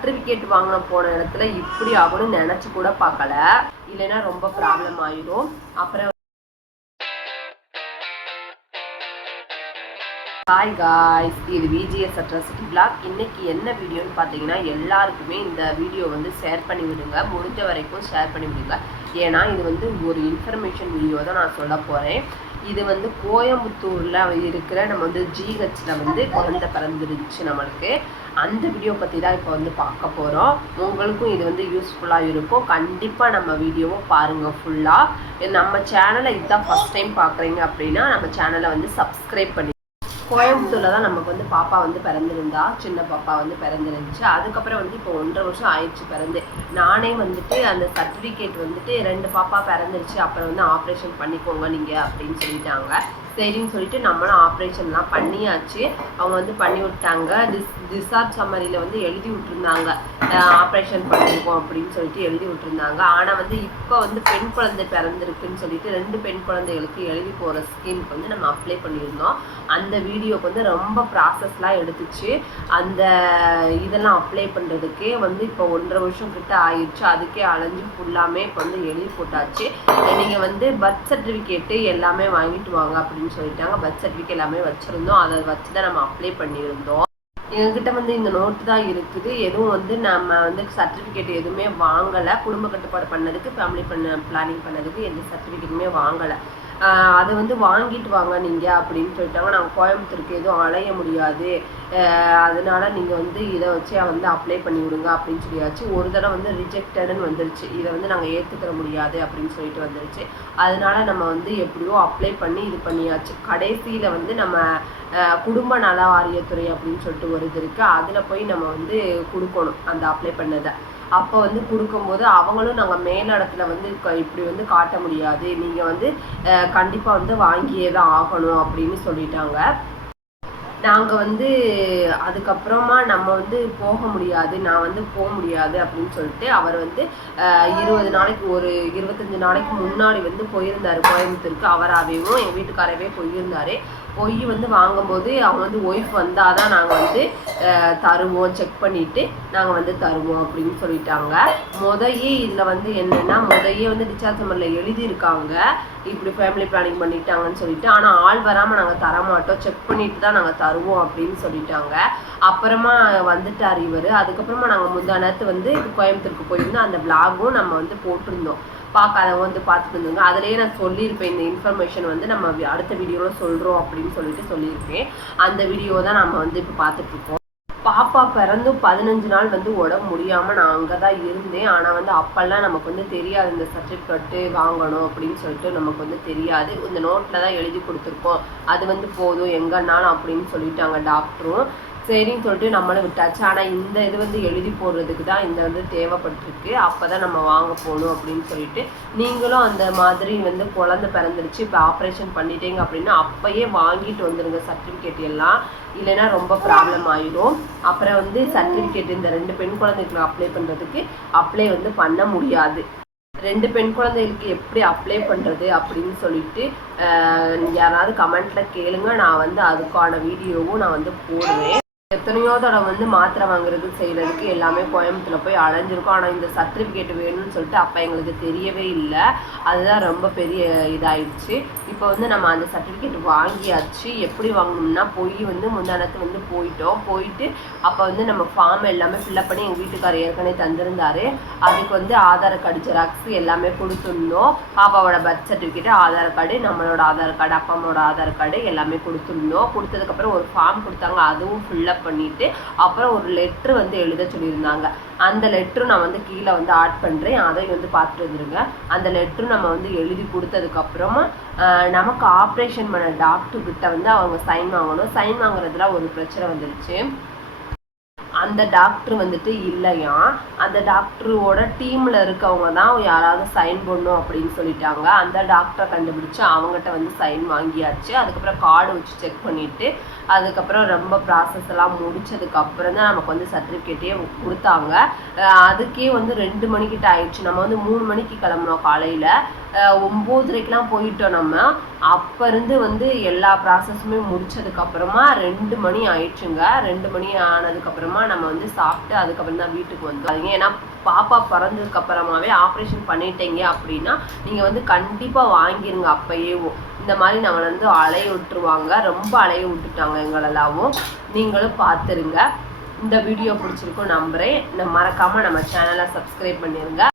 Certificate வாங்கின போன இடத்துல இப்படி ஆகும்னு நினச்சி கூட பார்க்கல. இல்லைன்னா ரொம்ப ப்ராப்ளம் ஆயிடும். அப்புறம் ஹாய் காய்ஸ், இது விஜிஎஸ் அட்ராசிட்டி பிளாக். இன்னைக்கு என்ன வீடியோன்னு பார்த்தீங்கன்னா, எல்லாருக்குமே இந்த வீடியோ வந்து ஷேர் பண்ணி விடுங்க, முடிஞ்ச வரைக்கும் ஷேர் பண்ணி விடுங்க. ஏன்னா இது வந்து ஒரு இன்ஃபர்மேஷன் வீடியோ தான் நான் சொல்ல போகிறேன். இது வந்து கோயம்புத்தூரில் இருக்கிற நம்ம வந்து ஜிஹெச்சில் வந்து குழந்தை பிறந்துருச்சு நம்மளுக்கு. அந்த வீடியோ பற்றி தான் இப்போ வந்து பார்க்க போகிறோம். உங்களுக்கும் இது வந்து யூஸ்ஃபுல்லாக இருக்கும். கண்டிப்பாக நம்ம வீடியோவை பாருங்கள் ஃபுல்லாக. நம்ம சேனலை இதுதான் ஃபஸ்ட் டைம் பார்க்குறீங்க அப்படின்னா நம்ம சேனலை வந்து சப்ஸ்கிரைப் பண்ணி. கோயம்புத்தூரில் தான் நமக்கு வந்து பாப்பா வந்து பிறந்திருந்தா, சின்ன பாப்பா வந்து பிறந்திருந்துச்சு. அதுக்கப்புறம் வந்து இப்போ 1.5 வருஷம் ஆயிடுச்சு பிறந்து. நானே வந்துட்டு அந்த சர்டிஃபிகேட் வந்துட்டு 2 பாப்பா பிறந்துருச்சு, அப்புறம் வந்து ஆப்ரேஷன் பண்ணிக்கோங்க நீங்கள் அப்படின்னு சொல்லிட்டாங்க. சரின்னு சொல்லிட்டு நம்மளும் ஆப்ரேஷன்லாம் பண்ணியாச்சு. அவங்க வந்து பண்ணி விட்டாங்க. டிஸ்சார்ஜ் சம்மரியில் வந்து எழுதி விட்டுருந்தாங்க, ஆப்ரேஷன் பண்ணியிருக்கோம் அப்படின்னு சொல்லிட்டு எழுதி விட்டுருந்தாங்க. ஆனால் வந்து இப்போ வந்து பெண் குழந்தை பிறந்திருக்குன்னு சொல்லிட்டு 2 பெண் குழந்தைகளுக்கு எழுதி போகிற ஸ்கீமுக்கு வந்து நம்ம அப்ளை பண்ணியிருந்தோம். அந்த வீடியோக்கு வந்து ரொம்ப ப்ராசஸ்லாம் எடுத்துச்சு. அந்த இதெல்லாம் அப்ளை பண்ணுறதுக்கே வந்து இப்போ 1.5 வருஷம் கிட்ட ஆயிடுச்சு. அதுக்கே அலைஞ்சு ஃபுல்லாமே இப்போ வந்து எழுதி போட்டாச்சு. நீங்கள் வந்து பர்த் சர்டிஃபிகேட்டு எல்லாமே வாங்கிட்டு வாங்க அப்படின்னு சொல்லிட்டாங்க. பர்த் சர்டிஃபிகேட் எல்லாமே வச்சுருந்தோம். அதை வச்சு தான் நம்ம அப்ளை பண்ணியிருந்தோம். எங்ககிட்ட வந்து இந்த நோட்டு தான் இருக்குது. எதுவும் வந்து நம்ம வந்து சர்டிஃபிகேட் எதுவுமே வாங்கலை. குடும்ப கட்டுப்பாடு பண்ணதுக்கு, ஃபேமிலி பிளானிங் பண்ணதுக்கு எந்த சர்டிஃபிகேட்டுமே வாங்கலை. அதை வந்து வாங்கிட்டு வாங்க நீங்கள் அப்படின்னு சொல்லிட்டாங்க. நாங்கள் கோயம்புத்தூருக்கு எதுவும் அலைய முடியாது, அதனால் நீங்கள் வந்து இதை வச்சு வந்து அப்ளை பண்ணி விடுங்க அப்படின்னு சொல்லியாச்சு. ஒரு தடவை வந்து ரிஜெக்டடுன்னு வந்துருச்சு. இதை வந்து நாங்கள் ஏற்றுக்கிற முடியாது அப்படின்னு சொல்லிட்டு வந்துருச்சு. அதனால் நம்ம வந்து எப்படியோ அப்ளை பண்ணி இது பண்ணியாச்சு. கடைசியில் வந்து நம்ம குடும்ப நல வாரியத்துறை அப்படின்னு சொல்லிட்டு ஒரு இது இருக்குது. அதில் போய் நம்ம வந்து கொடுக்கணும் அந்த அப்ளை பண்ணதை. அப்போ வந்து கொடுக்கும்போது அவங்களும் நாங்கள் மேலிடத்துல வந்து இப்படி வந்து காட்ட முடியாது, நீங்கள் வந்து கண்டிப்பாக வந்து வாங்கியே தான் ஆகணும் அப்படின்னு சொல்லிட்டாங்க. நாங்கள் வந்து அதுக்கப்புறமா நம்ம வந்து போக முடியாது, நான் வந்து போக முடியாது அப்படின்னு சொல்லிட்டு அவர் வந்து 20 நாளைக்கு 25 நாளைக்கு முன்னாடி வந்து போயிருந்தார் கோயம்புத்தூருக்கு. அவராகவும் எங்கள் வீட்டுக்காரவே போயிருந்தார். போய் வந்து வாங்கும்போது அவங்க வந்து ஒய்ஃப் வந்தால் தான் நாங்கள் வந்து தருவோம், செக் பண்ணிவிட்டு நாங்கள் வந்து தருவோம் அப்படின்னு சொல்லிட்டாங்க. முதையே இதில் வந்து என்னென்னா, முதையே வந்து டிஸ்சார்ஜ் நம்பரில் எழுதியிருக்காங்க இப்படி ஃபேமிலி பிளானிங் பண்ணிட்டாங்கன்னு சொல்லிட்டு. ஆனால் ஆள் வராமல் நாங்கள் தரமாட்டோம், செக் பண்ணிட்டு தான் நாங்கள் தருவோம் அப்படின்னு சொல்லிட்டாங்க. அப்புறமா வந்துட்டார் இவர். அதுக்கப்புறமா நாங்கள் முந்தா நேரத்து வந்து கோயம்புத்தூருக்கு போயிருந்தோம். அந்த பிளாகும் நம்ம வந்து போட்டிருந்தோம், பார்க்காதவங்க வந்து பார்த்துட்டு இருந்தோங்க. அதிலேயே நான் சொல்லியிருப்பேன், இந்த இன்ஃபர்மேஷன் வந்து நம்ம அடுத்த வீடியோவில் சொல்கிறோம் அப்படின்னு சொல்லிட்டு சொல்லியிருக்கேன். அந்த வீடியோ தான் நம்ம வந்து இப்போ பார்த்துட்ருக்கோம். பாப்பா பிறந்து 15 நாள் வந்து உடம்பு முடியாமல் நான் அங்கே தான் இருந்தேன். ஆனால் வந்து அப்போல்லாம் நமக்கு வந்து தெரியாது இந்த சர்டிஃபிகேட்டு வாங்கணும் அப்படின்னு சொல்லிட்டு நமக்கு வந்து தெரியாது. இந்த நோட்டில் தான் எழுதி கொடுத்துருக்கோம், அது வந்து போதும் எங்கன்னாலும் அப்படின்னு சொல்லிட்டாங்க டாக்டரும். சரின்னு சொல்லிட்டு நம்மளும் விட்டாச்சு. ஆனால் இந்த இது வந்து எழுதி போடுறதுக்கு தான் இந்த வந்து தேவைப்பட்டிருக்கு. அப்போ தான் நம்ம வாங்க போகணும் அப்படின்னு சொல்லிட்டு, நீங்களும் அந்த மாதிரி வந்து குழந்தை பிறந்துருச்சு, இப்போ ஆப்ரேஷன் பண்ணிட்டீங்க அப்படின்னா அப்போயே வாங்கிட்டு வந்துடுங்க சர்டிஃபிகேட் எல்லாம். இல்லைன்னா ரொம்ப ப்ராப்ளம் ஆயிடும். அப்புறம் வந்து சர்டிஃபிகேட் இந்த 2 பெண் குழந்தைகளுக்கு அப்ளை பண்ணுறதுக்கு அப்ளை வந்து பண்ண முடியாது. 2 பெண் குழந்தைகளுக்கு எப்படி அப்ளை பண்ணுறது அப்படின்னு சொல்லிட்டு யாராவது கமெண்ட்டில் கேளுங்க. நான் வந்து அதுக்கான வீடியோவும் நான் வந்து போடுவேன். எத்தனையோ தடவை வந்து மாத்திரை வாங்குறது செய்கிறதுக்கு எல்லாமே கோயம்புத்தூரில் போய் அலைஞ்சிருக்கோம். ஆனால் இந்த சர்டிஃபிகேட் வேணும்னு சொல்லிட்டு அப்போ எங்களுக்கு தெரியவே இல்லை. அதுதான் ரொம்ப பெரிய இதாகிடுச்சு. இப்போ வந்து நம்ம அந்த சர்டிஃபிகேட் வாங்கியாச்சு. எப்படி வாங்கணும்னா, போய் வந்து முந்தானத்து வந்து போயிட்டு அப்போ வந்து நம்ம ஃபார்ம் எல்லாமே ஃபில்லப் பண்ணி எங்கள் வீட்டுக்காரர் ஏற்கனவே தந்திருந்தார். அதுக்கு வந்து ஆதார் கார்டு ஜெராக்ஸ் எல்லாமே கொடுத்துருந்தோம். பாப்பாவோட பர்த் சர்டிஃபிகேட்டு, ஆதார் கார்டு, நம்மளோட ஆதார் கார்டு, அப்பா அம்மாவோட ஆதார் கார்டு எல்லாமே கொடுத்துருந்தோம். கொடுத்ததுக்கப்புறம் ஒரு ஃபார்ம் கொடுத்தாங்க, அதுவும் ஃபில்லப் பண்ணிட்டு அப்புறம் ஒரு லெட்ரு வந்து எழுத சொல்லியிருந்தாங்க. அந்த லெட்டரும் நான் வந்து கீழே வந்து ஆட் பண்ணுறேன், அதையும் வந்து பார்த்துட்டு வந்துருங்க. அந்த லெட்டரும் நம்ம வந்து எழுதி கொடுத்ததுக்கப்புறமா நமக்கு ஆப்ரேஷன் பண்ண டாக்டர்கிட்ட வந்து அவங்க சைன் வாங்கணும். சைன் வாங்குறதுல ஒரு பிரச்சனை வந்துருச்சு. அந்த டாக்டர் வந்துட்டு இல்லையா, அந்த டாக்டரோட டீமில் இருக்கவங்க தான் யாராவது சைன் பண்ணணும் அப்படின்னு சொல்லிட்டாங்க. அந்த டாக்டரை கண்டுபிடிச்சி அவங்ககிட்ட வந்து சைன் வாங்கியாச்சு. அதுக்கப்புறம் கார்டு வச்சு செக் பண்ணிவிட்டு அதுக்கப்புறம் ரொம்ப ப்ராசஸ் எல்லாம் முடிச்சதுக்கப்புறம் தான் நமக்கு வந்து சர்டிஃபிகேட்டே கொடுத்தாங்க. அதுக்கே வந்து 2 மணிக்கிட்ட ஆயிடுச்சு. நம்ம வந்து 3 மணிக்கு கிளம்புனோம் காலையில். 9:30க்கெலாம் போயிட்டோம் நம்ம. அப்போ இருந்து வந்து எல்லா ப்ராசஸுமே முடிச்சதுக்கப்புறமா 2 மணி ஆயிடுச்சுங்க. 2 மணி ஆனதுக்கப்புறமா நம்ம வந்து சாப்பிட்டு அதுக்கப்புறம் தான் வீட்டுக்கு வந்தோம். ஏன்னா பாப்பா பிறந்ததுக்கப்புறமாவே ஆப்ரேஷன் பண்ணிட்டீங்க அப்படின்னா நீங்கள் வந்து கண்டிப்பாக வாங்கிருங்க. அப்பயே இந்த மாதிரி நம்மளை வந்து அலைய விட்டுருவாங்க. ரொம்ப அலைய விட்டுட்டாங்க எங்களெல்லாவும். நீங்களும் பார்த்துருங்க. இந்த வீடியோ பிடிச்சிருக்கும் நம்புகிறேன். மறக்காமல் நம்ம சேனலை சப்ஸ்கிரைப் பண்ணிடுங்க.